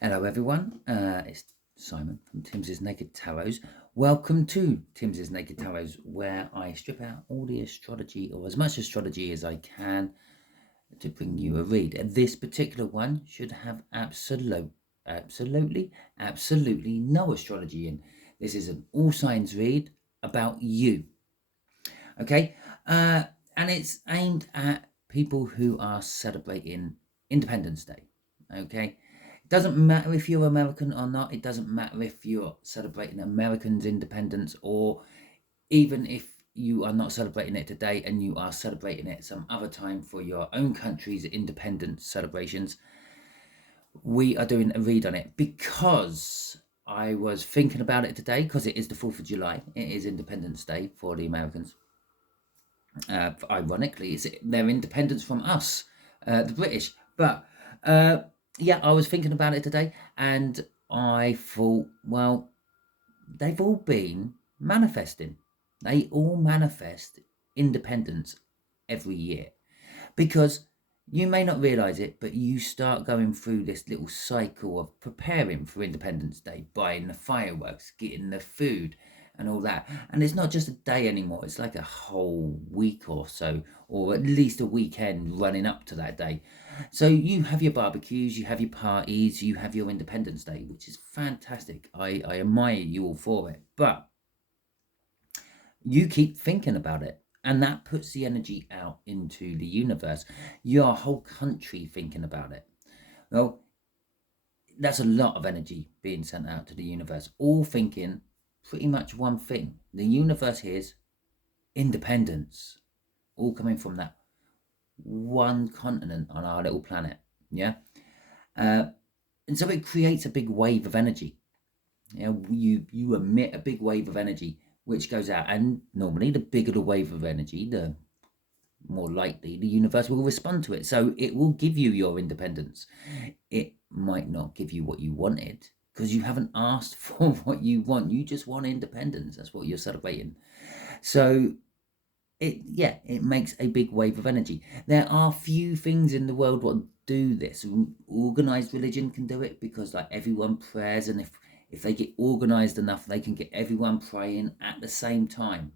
Hello everyone, it's Simon from Timsy Naked Tarot. Welcome to Timsy Naked Tarot, where I strip out all the astrology, or as much astrology as I can, to bring you a read. This particular one should have absolutely no astrology in. This is an all signs read about you, okay? And it's aimed at people who are celebrating Independence Day, okay? It doesn't matter if you're American or not. It doesn't matter if you're celebrating Americans' independence, or even if you are not celebrating it today and you are celebrating it some other time for your own country's independence celebrations. We are doing a read on it because I was thinking about it today, because it is the 4th of July. It is Independence Day for the Americans. Ironically, it's their independence from us, the British. But yeah, I was thinking about it today, and I thought, well, they've all been manifesting. They all manifest independence every year, because you may not realize it, but you start going through this little cycle of preparing for Independence Day, buying the fireworks, getting the food, and all that. And it's not just a day anymore, it's like a whole week or so, or at least a weekend running up to that day. So you have your barbecues, you have your parties, you have your Independence Day, which is fantastic. I admire you all for it. But you keep thinking about it, and that puts the energy out into the universe. Your whole country thinking about it. Well, that's a lot of energy being sent out to the universe, all thinking pretty much one thing. The universe hears independence, all coming from that one continent on our little planet. Yeah. And so it creates a big wave of energy. You emit a big wave of energy which goes out, and normally the bigger the wave of energy, the more likely the universe will respond to it. So it will give you your independence. It might not give you what you wanted, because you haven't asked for what you want. You just want independence. That's what you're celebrating. So it makes a big wave of energy. There are few things in the world what do this. Organized religion can do it, because like everyone prays, and if they get organized enough, they can get everyone praying at the same time.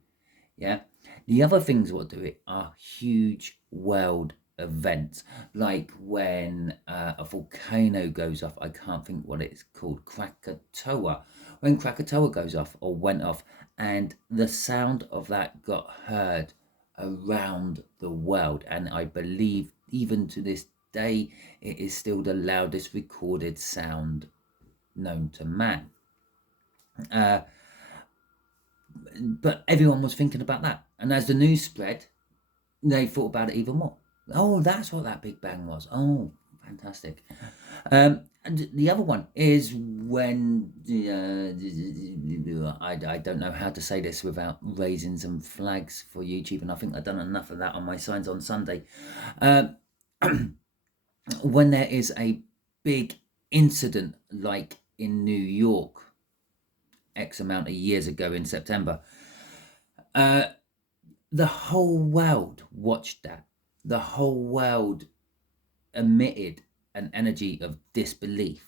Yeah. The other things what do it are huge world events, like when a volcano goes off. I can't think what it's called. Krakatoa. When Krakatoa goes off, or went off, and the sound of that got heard around the world, and I believe even to this day it is still the loudest recorded sound known to man. But everyone was thinking about that, and as the news spread, they thought about it even more. Oh, that's what that Big Bang was. Oh, fantastic. And the other one is when I don't know how to say this without raising some flags for YouTube, and I think I've done enough of that on my signs on Sunday. When there is a big incident, like in New York X amount of years ago in September, the whole world watched that. The whole world emitted an energy of disbelief,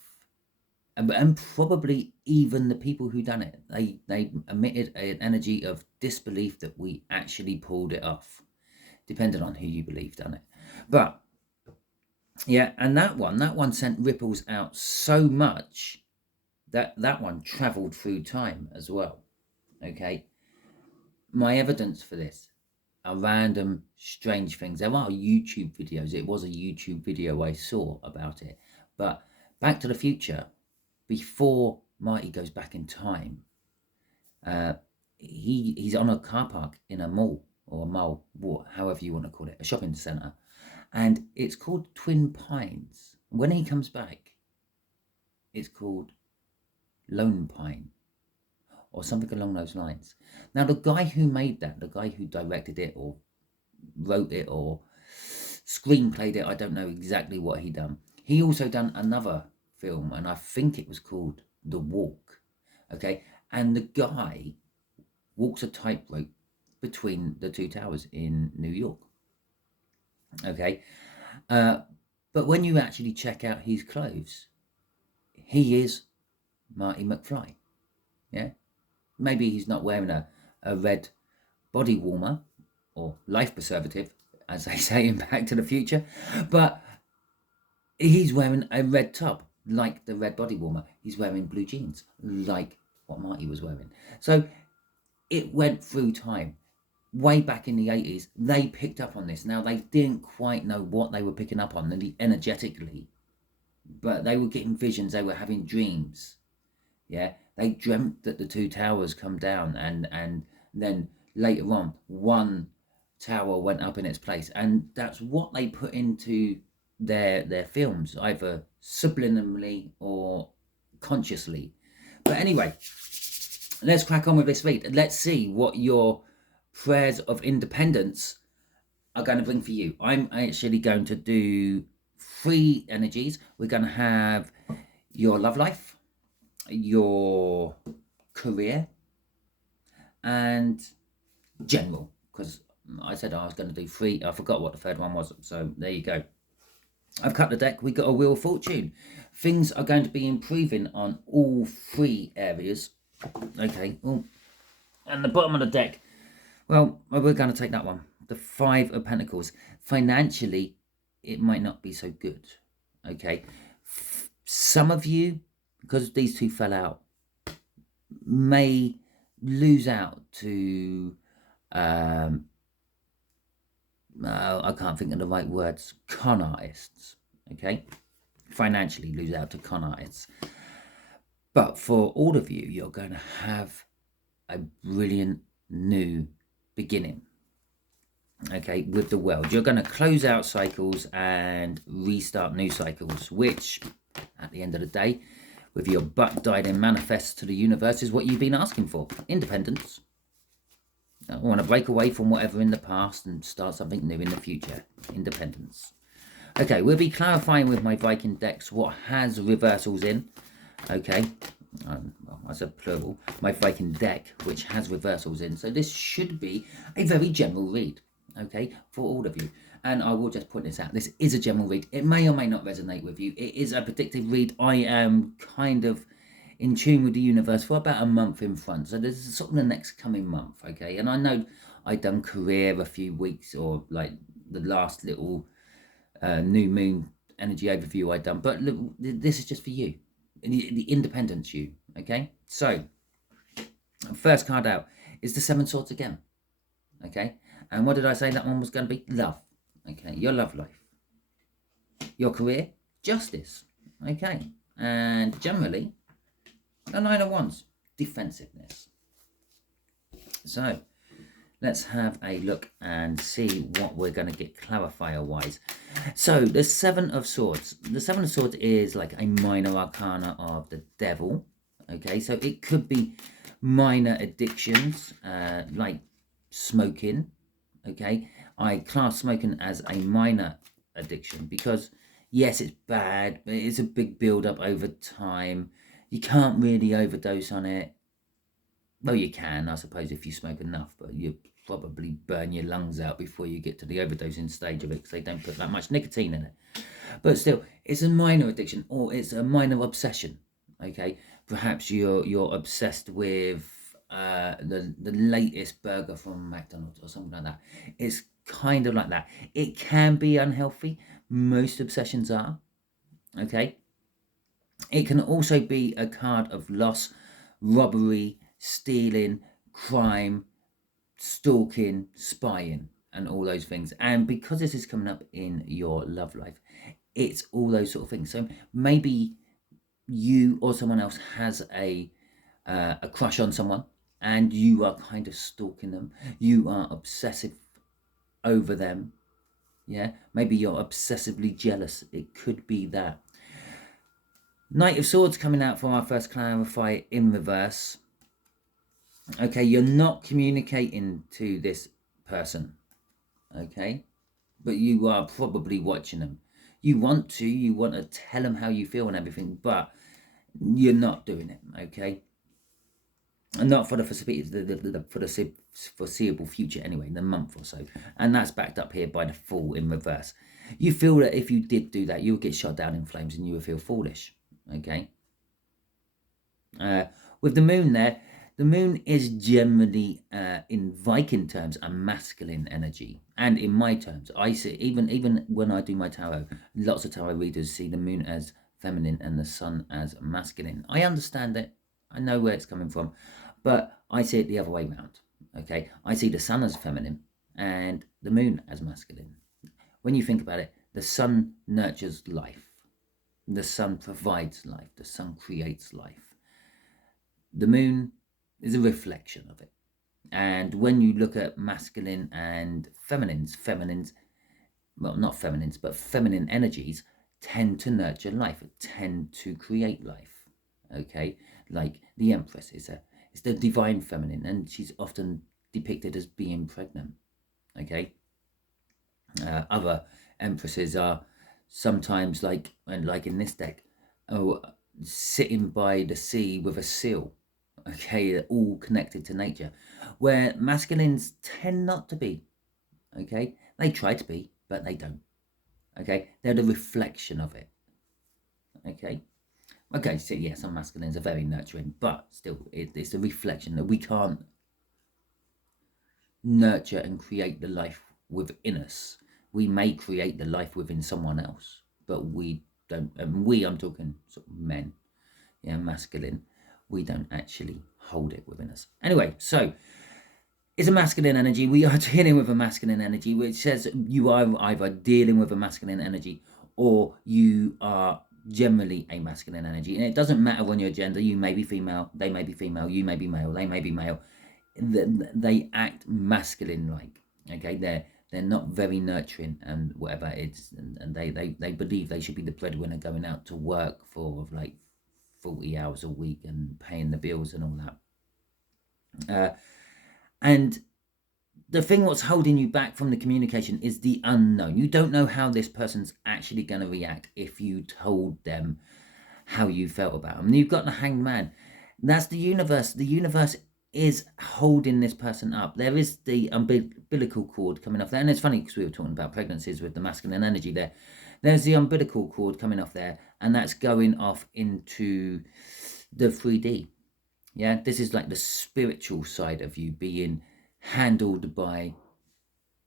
and probably even the people who done it, they emitted an energy of disbelief that we actually pulled it off, depending on who you believe done it. But yeah, and that one sent ripples out so much that one traveled through time as well. Okay, my evidence for this are random strange things. There are YouTube videos. It was a YouTube video I saw about it. But Back to the Future, before Marty goes back in time, he's on a car park in a mall, or a mall, however you want to call it, a shopping centre, and it's called Twin Pines. When he comes back, it's called Lone Pine, or something along those lines. Now, the guy who made that, the guy who directed it, or wrote it, or screenplayed it, I don't know exactly what he done. He also done another film, and I think it was called The Walk. Okay, and the guy walks a tightrope between the two towers in New York. Okay, but when you actually check out his clothes, he is Marty McFly. Yeah, maybe he's not wearing a red body warmer or life preservative, as they say in Back to the Future, but he's wearing a red top like the red body warmer. He's wearing blue jeans like what Marty was wearing. So it went through time. Way back in the 80s, they picked up on this. Now, they didn't quite know what they were picking up on energetically, but they were getting visions, they were having dreams. Yeah, they dreamt that the two towers come down, and then later on, one tower went up in its place, and that's what they put into their films, either subliminally or consciously. But anyway, let's crack on with this read. Let's see what your prayers of independence are going to bring for you. I'm actually going to do 3 energies. We're going to have your love life, your career, and general, because I said I was going to do 3. I forgot what the third one was, so there you go. I've cut the deck. We got a Wheel of Fortune. Things are going to be improving on all 3 areas. Okay. Oh, and the bottom of the deck, well, we're going to take that one. The 5 of Pentacles. Financially, it might not be so good. Okay. Some of you, because these 2 fell out, may lose out to, I can't think of the right words, con artists. Okay. Financially lose out to con artists. But for all of you, you're going to have a brilliant new beginning. Okay, with the world. You're going to close out cycles and restart new cycles, which, at the end of the day, with your butt died in manifest to the universe, is what you've been asking for. Independence. I want to break away from whatever in the past and start something new in the future. Independence. Okay, we'll be clarifying with my Viking decks what has reversals in. Okay, well, I said plural. My Viking deck, which has reversals in. So this should be a very general read, okay, for all of you. And I will just point this out. This is a general read. It may or may not resonate with you. It is a predictive read. I am kind of in tune with the universe for about a month in front. So this is sort of the next coming month, okay? And I know I done career a few weeks, or like the last little new moon energy overview I done. But look, this is just for you. The independence you, okay? So, first card out is the 7 Swords again, okay? And what did I say that one was going to be? Love, okay? Your love life. Your career, justice, okay? And generally, the 9 of Wands, defensiveness. So, let's have a look and see what we're going to get clarifier-wise. So, the 7 of Swords. The 7 of Swords is like a minor arcana of the devil. Okay, so it could be minor addictions, like smoking. Okay, I class smoking as a minor addiction because, yes, it's bad, but it's a big build-up over time. You can't really overdose on it. Well, you can, I suppose, if you smoke enough, but you probably burn your lungs out before you get to the overdosing stage of it because they don't put that much nicotine in it. But still, it's a minor addiction, or it's a minor obsession. Okay, perhaps you're obsessed with the latest burger from McDonald's or something like that. It's kind of like that. It can be unhealthy. Most obsessions are. Okay. It can also be a card of loss, robbery, stealing, crime, stalking, spying, and all those things. And because this is coming up in your love life, it's all those sort of things. So maybe you or someone else has a crush on someone, and you are kind of stalking them. You are obsessive over them. Yeah, maybe you're obsessively jealous. It could be that. Knight of Swords coming out for our first clarify in reverse. Okay, you're not communicating to this person, okay? But you are probably watching them. You want to tell them how you feel and everything, but you're not doing it, okay? And not for the foreseeable future anyway, in a month or so. And that's backed up here by the Fool in reverse. You feel that if you did do that, you would get shot down in flames and you would feel foolish, okay? With the moon there, the moon is generally, in Viking terms, a masculine energy, and in my terms, I see even when I do my tarot, lots of tarot readers see the moon as feminine and the sun as masculine. I understand it. I know where it's coming from, but I see it the other way around. Okay, I see the sun as feminine and the moon as masculine. When you think about it, the sun nurtures life. The sun provides life. The sun creates life. The moon is a reflection of it. And when you look at masculine and feminines, well, not feminines, but feminine energies tend to nurture life, tend to create life. Okay, like the Empress is the divine feminine, and she's often depicted as being pregnant. Okay, other empresses are sometimes like in this deck, sitting by the sea with a seal. Okay, all connected to nature, where masculines tend not to be. Okay, they try to be, but they don't. Okay, they're the reflection of it. Okay, so yeah, some masculines are very nurturing, but still, it's a reflection that we can't nurture and create the life within us. We may create the life within someone else, but we don't. And I'm talking sort of men, yeah, masculine. We don't actually hold it within us. Anyway, so it's a masculine energy. We are dealing with a masculine energy, which says you are either dealing with a masculine energy or you are generally a masculine energy. And it doesn't matter on your gender. You may be female, they may be female, you may be male, they may be male. They act masculine like. Okay, they're not very nurturing and whatever it's, and they believe they should be the breadwinner going out to work for like 40 hours a week and paying the bills and all that. And the thing what's holding you back from the communication is the unknown. You don't know how this person's actually going to react if you told them how you felt about them. And you've got the Hanged Man. That's the universe. The universe is holding this person up. There is the umbilical cord coming off there. And it's funny because we were talking about pregnancies with the masculine energy there. There's the umbilical cord coming off there, and that's going off into the 3D. Yeah, this is like the spiritual side of you being handled by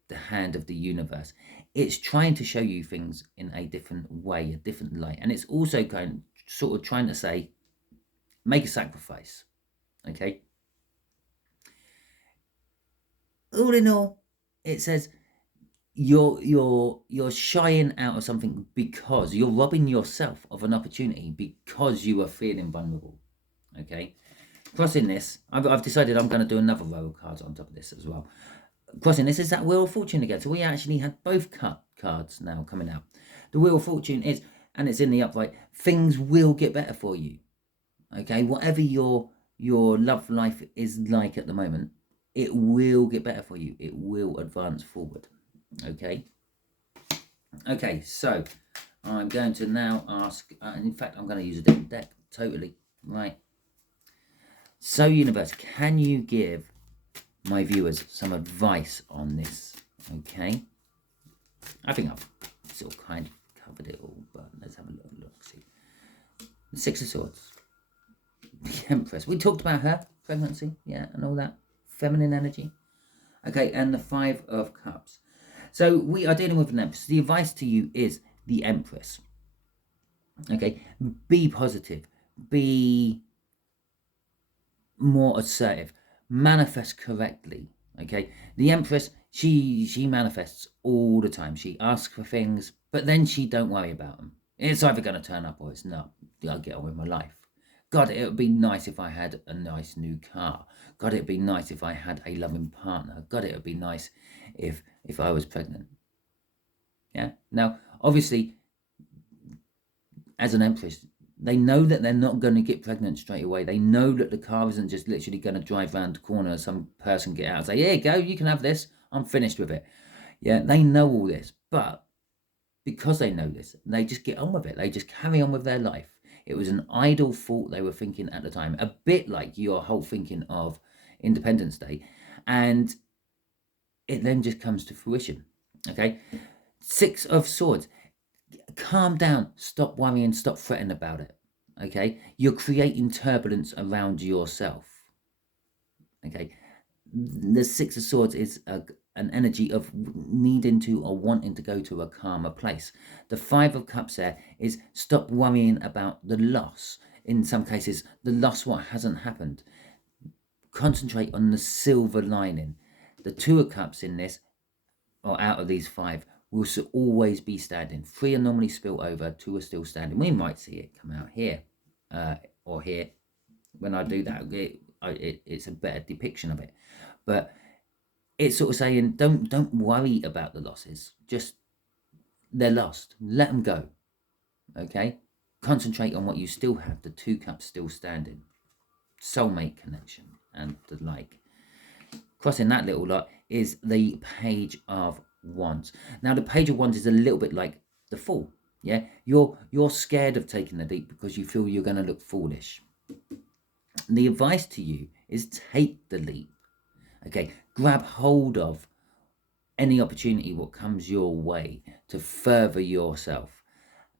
the hand of the universe. It's trying to show you things in a different way, a different light. And it's also sort of trying to say, make a sacrifice. Okay. All in all, it says you're shying out of something because you're robbing yourself of an opportunity because you are feeling vulnerable. Okay. Crossing this, I've decided I'm going to do another row of cards on top of this as well. Crossing this is that Wheel of Fortune again. So we actually had both cards now coming out. The Wheel of Fortune is, and it's in the upright, things will get better for you. Okay, whatever your love life is like at the moment, it will get better for you. It will advance forward. Okay. Okay, so I'm going to now ask, in fact, I'm going to use a different deck. Totally. Right. So, universe, can you give my viewers some advice on this? Okay. I think I've sort of kind of covered it all, but let's have a look. See. The Six of Swords. The Empress. We talked about her pregnancy, yeah, and all that. Feminine energy. Okay, and the Five of Cups. So we are dealing with an Empress. The advice to you is the Empress. Okay, be positive. Be more assertive. Manifest correctly. Okay, the Empress, she manifests all the time. She asks for things, but then she don't worry about them. It's either going to turn up or it's not. I'll get on with my life. God, it would be nice if I had a nice new car. God, it would be nice if I had a loving partner. God, it would be nice if I was pregnant. Yeah. Now, obviously, as an Empress, they know that they're not going to get pregnant straight away. They know that the car isn't just literally going to drive around the corner and some person get out and say, here you go, you can have this. I'm finished with it. Yeah, they know all this. But because they know this, they just get on with it. They just carry on with their life. It was an idle thought they were thinking at the time, a bit like your whole thinking of Independence Day. And it then just comes to fruition. Okay? Six of Swords. Calm down. Stop worrying. Stop fretting about it. Okay, you're creating turbulence around yourself. Okay, the Six of Swords is an energy of needing to or wanting to go to a calmer place. The Five of Cups there is stop worrying about the loss. In some cases, the loss what hasn't happened. Concentrate on the silver lining. The Two of Cups in this, or out of these five, will always be standing. Three are normally spilt over, two are still standing. We might see it come out here or here. When I do that, it's a better depiction of it. But it's sort of saying, don't worry about the losses. Just, they're lost. Let them go. Okay? Concentrate on what you still have. The Two Cups still standing. Soulmate connection and the like. Crossing that little lot is the Page of Wands. Now, the Page of Wands is a little bit like the Fool. Yeah? You're scared of taking the leap because you feel you're going to look foolish. The advice to you is take the leap. Okay, grab hold of any opportunity what comes your way to further yourself,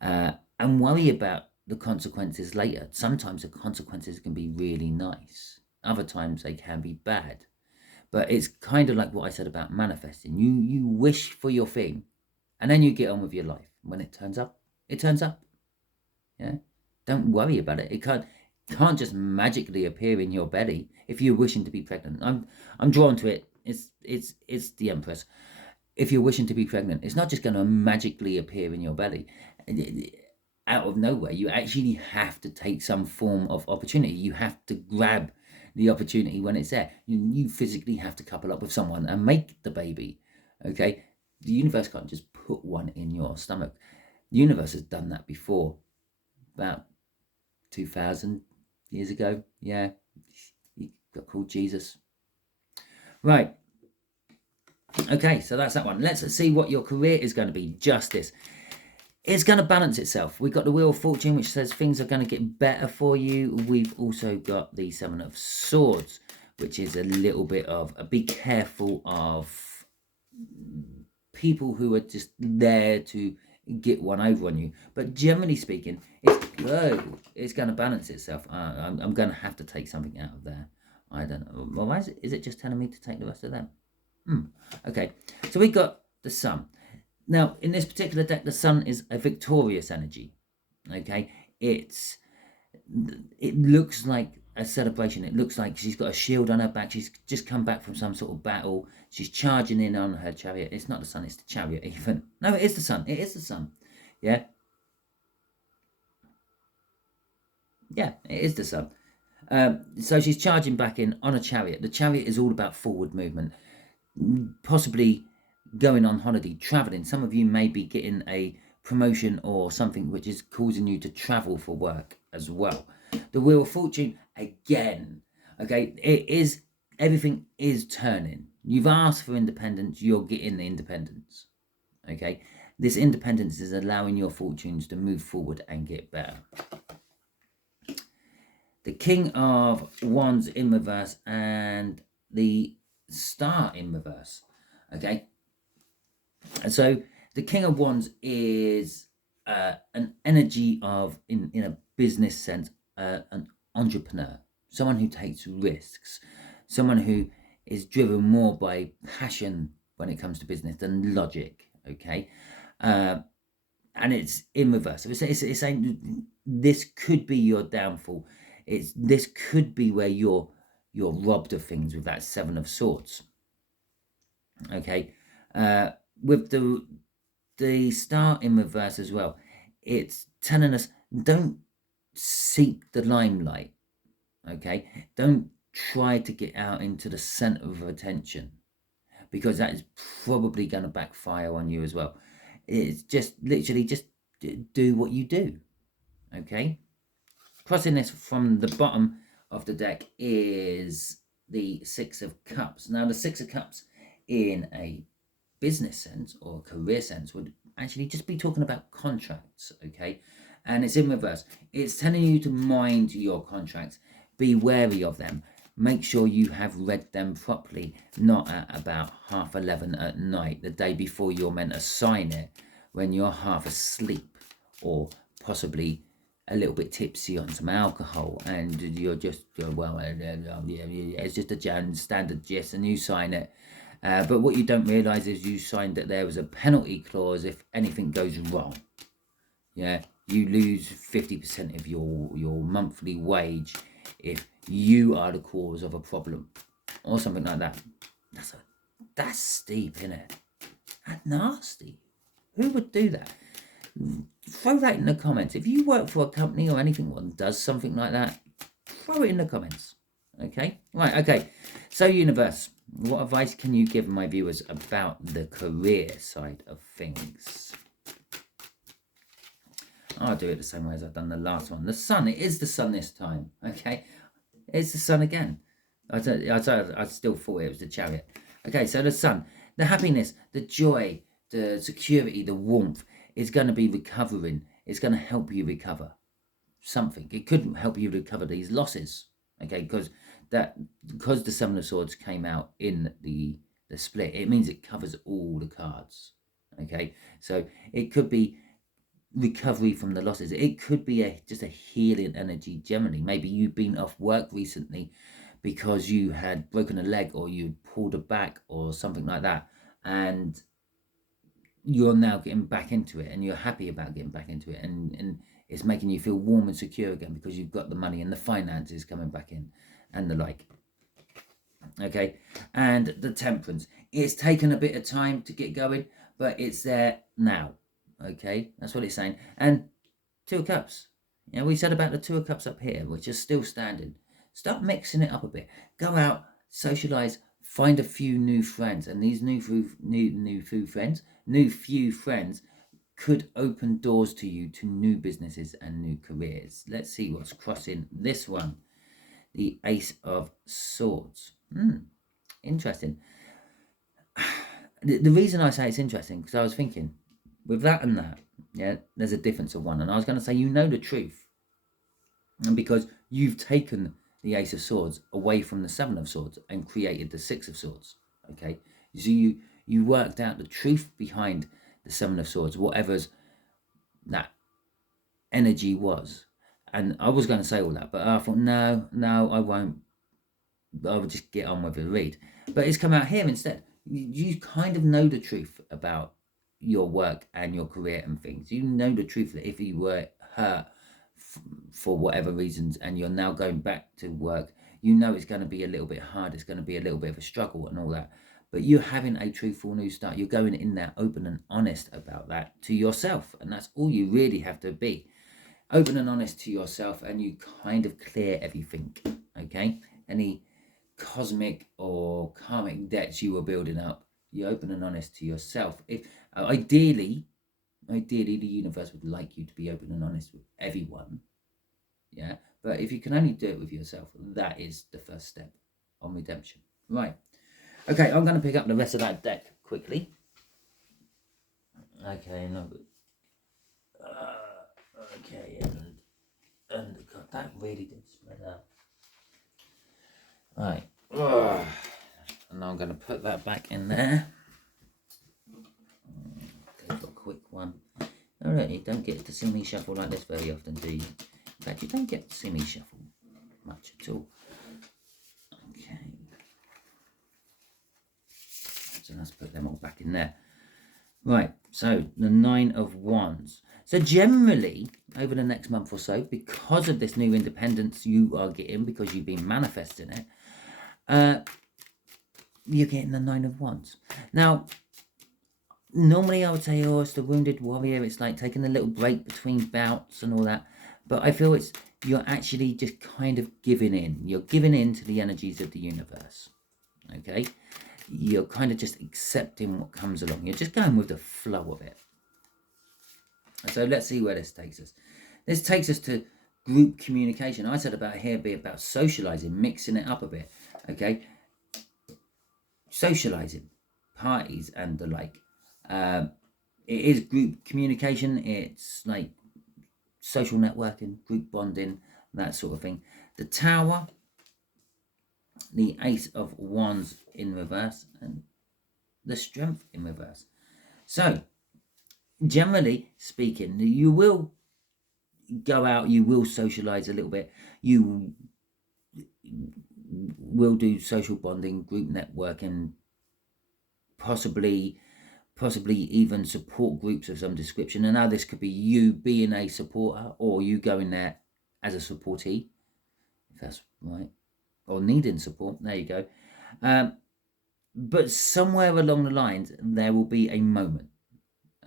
and worry about the consequences later. Sometimes the consequences can be really nice. Other times they can be bad. But it's kind of like what I said about manifesting. You wish for your thing, and then you get on with your life. When it turns up, it turns up. Yeah, don't worry about it. It can't just magically appear in your belly if you're wishing to be pregnant. I'm drawn to it. It's the Empress. If you're wishing to be pregnant, it's not just going to magically appear in your belly out of nowhere. You actually have to take some form of opportunity. You have to grab the opportunity when it's there. You physically have to couple up with someone and make the baby. Okay, the universe can't just put one in your stomach. The universe has done that before, about 2,000 years ago. Yeah, he got called Jesus. Right. Okay, so that's that one. Let's see what your career is going to be. Justice. It's going to balance itself. We've got the Wheel of Fortune, which says things are going to get better for you. We've also got the Seven of Swords, which is a little bit of be careful of people who are just there to get one over on you. But generally speaking, it's going to balance itself. I'm going to have to take something out of there. I don't know. Well, why is it just telling me to take the rest of them? Okay, so we got the Sun. Now, in this particular deck, the Sun is a victorious energy. Okay, it looks like a celebration. It looks like she's got a shield on her back. She's just come back from some sort of battle. She's charging in on her chariot. It's not the Sun, it's the chariot even. No, it is the Sun. It is the Sun. Yeah. Yeah, it is the Sun. So she's charging back in on a chariot. The chariot is all about forward movement. Possibly going on holiday, traveling. Some of you may be getting a promotion or something which is causing you to travel for work as well. The Wheel of Fortune, again, okay, everything is turning. You've asked for independence, you're getting the independence. Okay, this independence is allowing your fortunes to move forward and get better. The King of Wands in reverse and the Star in reverse. Okay, and so the King of Wands is an energy of, in a business sense, an entrepreneur, someone who takes risks, someone who is driven more by passion when it comes to business than logic. Okay, and it's in reverse. So it's saying this could be your downfall. This could be where you're robbed of things with that Seven of Swords. Okay, with the Star in reverse as well, it's telling us don't seek the limelight. Okay, don't try to get out into the center of attention, because that is probably going to backfire on you as well. It's just literally just do what you do. Okay, crossing this from the bottom of the deck is the Six of Cups. Now, the Six of Cups in a business sense or career sense would actually just be talking about contracts. Okay, and it's in reverse. It's telling you to mind your contracts, be wary of them, make sure you have read them properly, not at about 11:30 at night, the day before you're meant to sign it, when you're half asleep or possibly a little bit tipsy on some alcohol, and you're just, well, yeah, it's just a standard gist, and you sign it. But what you don't realise is you signed that there was a penalty clause if anything goes wrong. Yeah, you lose 50% of your monthly wage if you are the cause of a problem or something like that. That's steep, isn't it? That's nasty. Who would do that? Throw that in the comments. If you work for a company or anything that does something like that, throw it in the comments. Okay? Right, okay. So, universe, what advice can you give my viewers about the career side of things? I'll do it the same way as I've done the last one. The sun, it is the sun this time. Okay? It's the sun again. I still thought it was the chariot. Okay, so the sun, the happiness, the joy, the security, the warmth is going to be recovering. It's going to help you recover something. It could help you recover these losses. Okay, because the Seven of Swords came out in the split, it means it covers all the cards. Okay, so it could be recovery from the losses. It could be just a healing energy generally. Maybe you've been off work recently because you had broken a leg or you pulled a back or something like that, and you're now getting back into it and you're happy about getting back into it, and it's making you feel warm and secure again because you've got the money and the finances coming back in and the like. Okay, and the temperance, it's taken a bit of time to get going, but it's there now. Okay, that's what it's saying. And Two of Cups, we said about the Two of Cups up here, which is still standing. Start mixing it up a bit. Go out, socialize, find a few new friends, and these new few friends could open doors to you to new businesses and new careers. Let's see what's crossing this one. The Ace of Swords. Interesting. The reason I say it's interesting, because I was thinking, with that and that, there's a difference of one. And I was going to say, the truth. And because you've taken the Ace of Swords away from the Seven of Swords and created the Six of Swords. Okay, so you worked out the truth behind the Seven of Swords, whatever's that energy was. And I was going to say all that, but I thought, no, I won't. I would just get on with the read. But it's come out here instead. You kind of know the truth about your work and your career and things. You know the truth that if you were hurt for whatever reasons and you're now going back to work, it's going to be a little bit hard. It's going to be a little bit of a struggle and all that. But you're having a truthful new start. You're going in there open and honest about that to yourself. And that's all you really have to be. Open and honest to yourself, and you kind of clear everything. Okay? Any cosmic or karmic debts you were building up, you're open and honest to yourself. If ideally the universe would like you to be open and honest with everyone, but if you can only do it with yourself, that is the first step on redemption. Right, okay, I'm going to pick up the rest of that deck quickly. Okay, no, okay, and God, that really did spread out. Right, and I'm going to put that back in there. Okay, got a quick one. Alright, you don't get to see me shuffle like this very often, do you? In fact, you don't get to see me shuffle much at all. Okay. So let's put them all back in there. Right, so the Nine of Wands. So generally, over the next month or so, because of this new independence you are getting, because you've been manifesting it, you're getting the Nine of Wands. Now, normally I would say, it's the wounded warrior. It's like taking a little break between bouts and all that. But I feel you're actually just kind of giving in. You're giving in to the energies of the universe. Okay? You're kind of just accepting what comes along. You're just going with the flow of it. So let's see where this takes us. This takes us to group communication. I said about here be about socializing, mixing it up a bit. Okay? Socializing, parties and the like. It is group communication. It's like social networking, group bonding, that sort of thing. The Tower, the Ace of Wands in reverse, and the Strength in reverse. So, generally speaking, you will go out, you will socialize a little bit, you will do social bonding, group networking, possibly even support groups of some description. And now this could be you being a supporter, or you going there as a supportee, if that's right, or needing support. There you go. But somewhere along the lines, there will be a moment.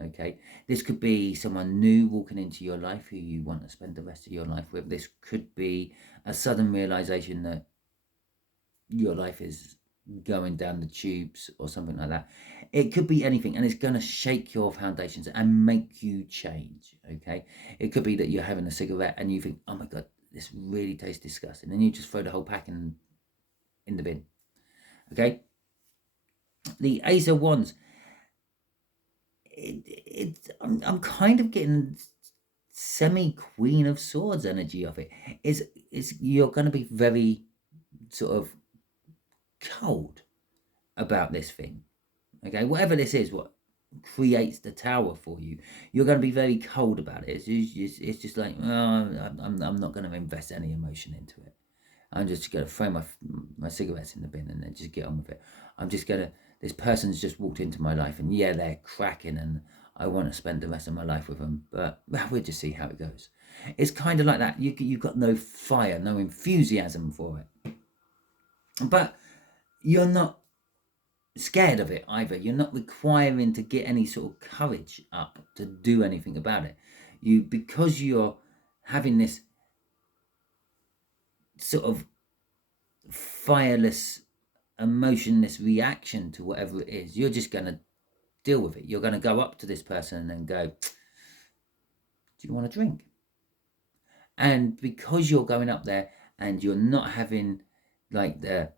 Okay, this could be someone new walking into your life who you want to spend the rest of your life with. This could be a sudden realization that your life is going down the tubes or something like that. It could be anything, and it's going to shake your foundations and make you change. Okay, it could be that you're having a cigarette and you think, oh my god, this really tastes disgusting, and you just throw the whole pack in the bin. Okay, the Ace of Wands, I'm kind of getting semi Queen of Swords energy of it. Is you're going to be very sort of cold about this thing. Okay, whatever this is, what creates the tower for you, you're going to be very cold about it. It's just like, oh, I'm not going to invest any emotion into it. I'm just going to throw my cigarettes in the bin and then just get on with it. I'm just going to, this person's just walked into my life and yeah, they're cracking and I want to spend the rest of my life with them, but well, we'll just see how it goes. It's kind of like that. You've got no fire, no enthusiasm for it. But you're not scared of it either. You're not requiring to get any sort of courage up to do anything about it. Because you're having this sort of fireless, emotionless reaction to whatever it is, you're just going to deal with it. You're going to go up to this person and go, do you want a drink? And because you're going up there and you're not having like the,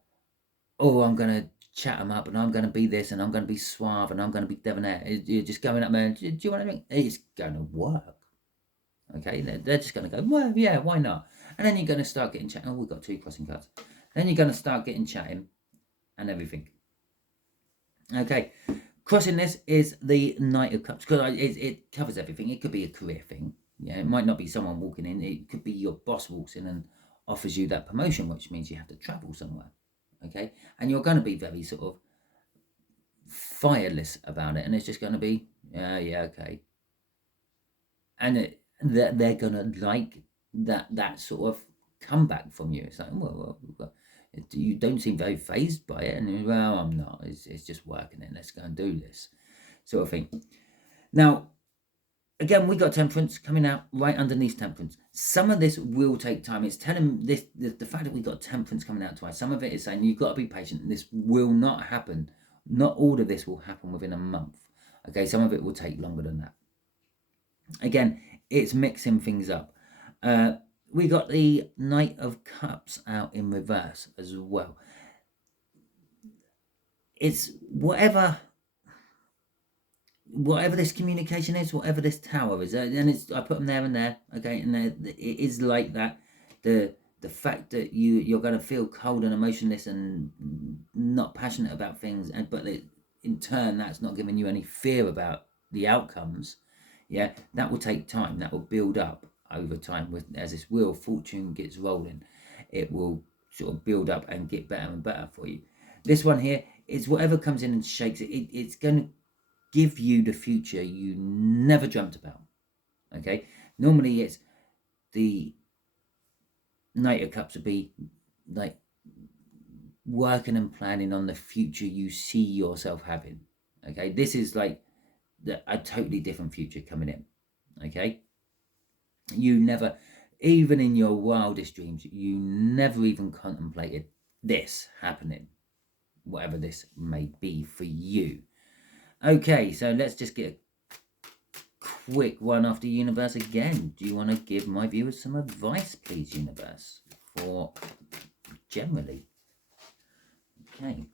oh, I'm going to chat them up and I'm going to be this and I'm going to be suave and I'm going to be debonair. You're just going up there and, do you want a drink? It's going to work. Okay, they're just going to go, well, yeah, why not? And then you're going to start getting chatting. Oh, we've got 2 crossing cards. Then you're going to start getting chatting and everything. Okay, crossing this is the Knight of Cups, because it covers everything. It could be a career thing. Yeah, it might not be someone walking in. It could be your boss walks in and offers you that promotion, which means you have to travel somewhere. Okay, and you're going to be very sort of fireless about it, and it's just going to be, yeah, okay. And they're going to like that sort of comeback from you. It's like, well, you don't seem very fazed by it. And well, I'm not. It's just working it. Let's go and do this sort of thing. Now, again, we got Temperance coming out right underneath Temperance. Some of this will take time. It's telling this the fact that we got Temperance coming out twice. Some of it is saying you've got to be patient. This will not happen. Not all of this will happen within a month. Okay, some of it will take longer than that. Again, it's mixing things up. We got the Knight of Cups out in reverse as well. It's whatever this communication is, whatever this tower is, and I put them there and there. Okay, and it is like that. The fact that you're going to feel cold and emotionless and not passionate about things, but in turn that's not giving you any fear about the outcomes. Yeah, that will take time. That will build up over time. As this wheel of fortune gets rolling, it will sort of build up and get better and better for you. This one here is whatever comes in and shakes it. It's going to give you the future you never dreamt about. Okay, normally it's the Knight of Cups would be like working and planning on the future you see yourself having. Okay, this is like a totally different future coming in. Okay, you never, even in your wildest dreams, you never even contemplated this happening, whatever this may be for you. Okay, so let's just get a quick one off the universe again. Do you want to give my viewers some advice, please, universe, for generally? Okay,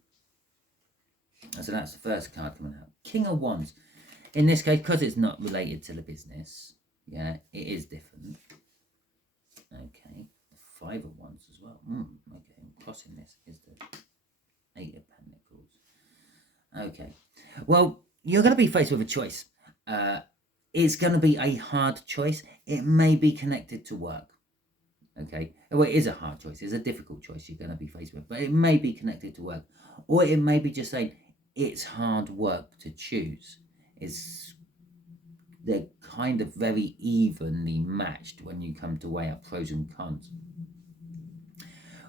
so that's the first card coming out. King of Wands. In this case, because it's not related to the business, yeah, it is different. Okay, the 5 of Wands as well. Okay, crossing this is the 8 of Pentacles. Okay, well, you're going to be faced with a choice. it's going to be a hard choice. It may be connected to work. Okay, well, it is a hard choice. It's a difficult choice you're going to be faced with, but it may be connected to work, or it may be just saying it's hard work to choose. They're kind of very evenly matched when you come to weigh up pros and cons.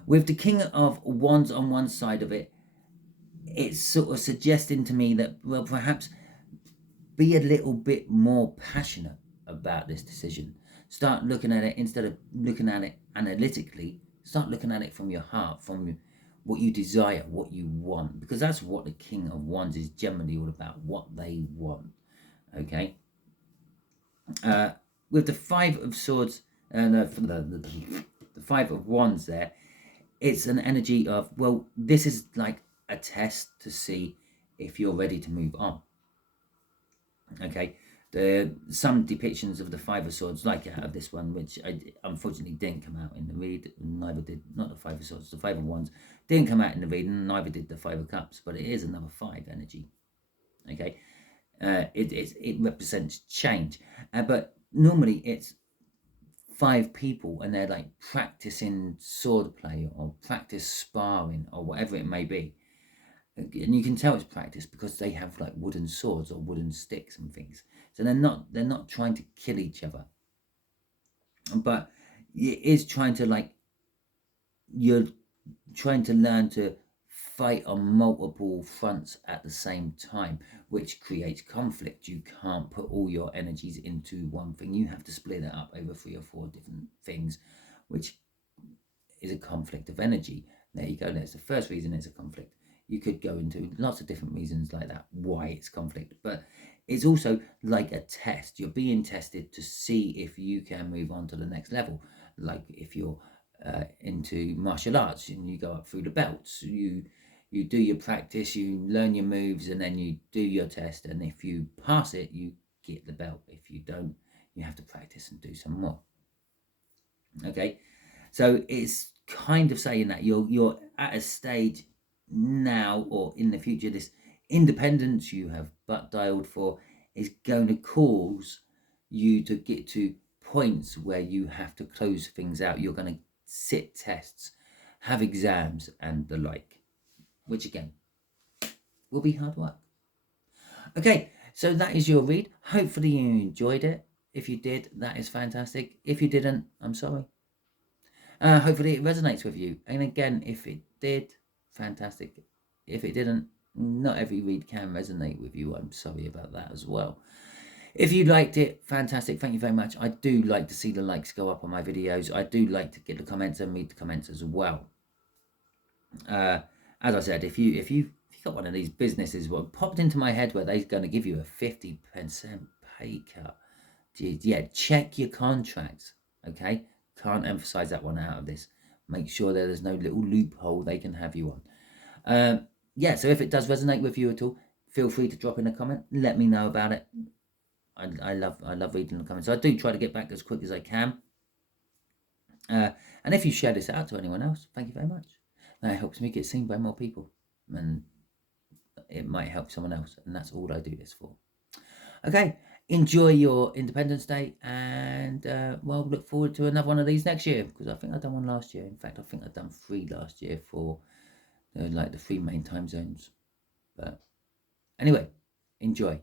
With the King of Wands on one side of it, it's sort of suggesting to me that, well, perhaps be a little bit more passionate about this decision. Start looking at it, instead of looking at it analytically, start looking at it from your heart, from what you desire, what you want, because that's what the King of Wands is generally all about, what they want. Okay. With the Five of Swords, the Five of Wands there, it's an energy of, well, this is like a test to see if you're ready to move on. Okay, some depictions of the Five of Swords, like out of this one, which unfortunately didn't come out in the read, neither did, not the Five of Swords, the Five of Wands didn't come out in the read, and neither did the Five of Cups, but it is another five energy. Okay, it represents change, but normally it's five people and they're like practicing sword play or practice sparring or whatever it may be. And you can tell it's practice because they have like wooden swords or wooden sticks and things. So they're not trying to kill each other, but it is trying to, like, you're trying to learn to fight on multiple fronts at the same time, which creates conflict. You can't put all your energies into one thing. You have to split it up over 3 or 4 different things, which is a conflict of energy. There you go. That's the first reason it's a conflict. You could go into lots of different reasons like that, why it's conflict, but it's also like a test. You're being tested to see if you can move on to the next level. Like if you're into martial arts and you go up through the belts, you do your practice, you learn your moves, and then you do your test, and if you pass it, you get the belt. If you don't, you have to practice and do some more. Okay, so it's kind of saying that you're at a stage now or in the future, this independence you have butt dialed for is going to cause you to get to points where you have to close things out. You're going to sit tests, have exams, and the like, which again will be hard work. Okay, so that is your read. Hopefully you enjoyed it. If you did, that is fantastic. If you didn't, I'm sorry. Hopefully it resonates with you. And again, if it did, fantastic. If it didn't, not every read can resonate with you. I'm sorry about that as well. If you liked it, fantastic. Thank you very much. I do like to see the likes go up on my videos. I do like to get the comments and read the comments as well. As I said, if you got one of these businesses what popped into my head where they're going to give you a 50% pay cut, yeah, check your contracts. Okay, can't emphasize that one out of this. Make sure that there's no little loophole they can have you on. Yeah, so if it does resonate with you at all, feel free to drop in a comment. Let me know about it. I love reading the comments. I do try to get back as quick as I can. And if you share this out to anyone else, thank you very much. That helps me get seen by more people, and it might help someone else, and that's all I do this for. Okay, enjoy your Independence Day, and well, look forward to another one of these next year, because I think I've done one last year. In fact, I think I've done 3 last year for like the 3 main time zones. But anyway, enjoy.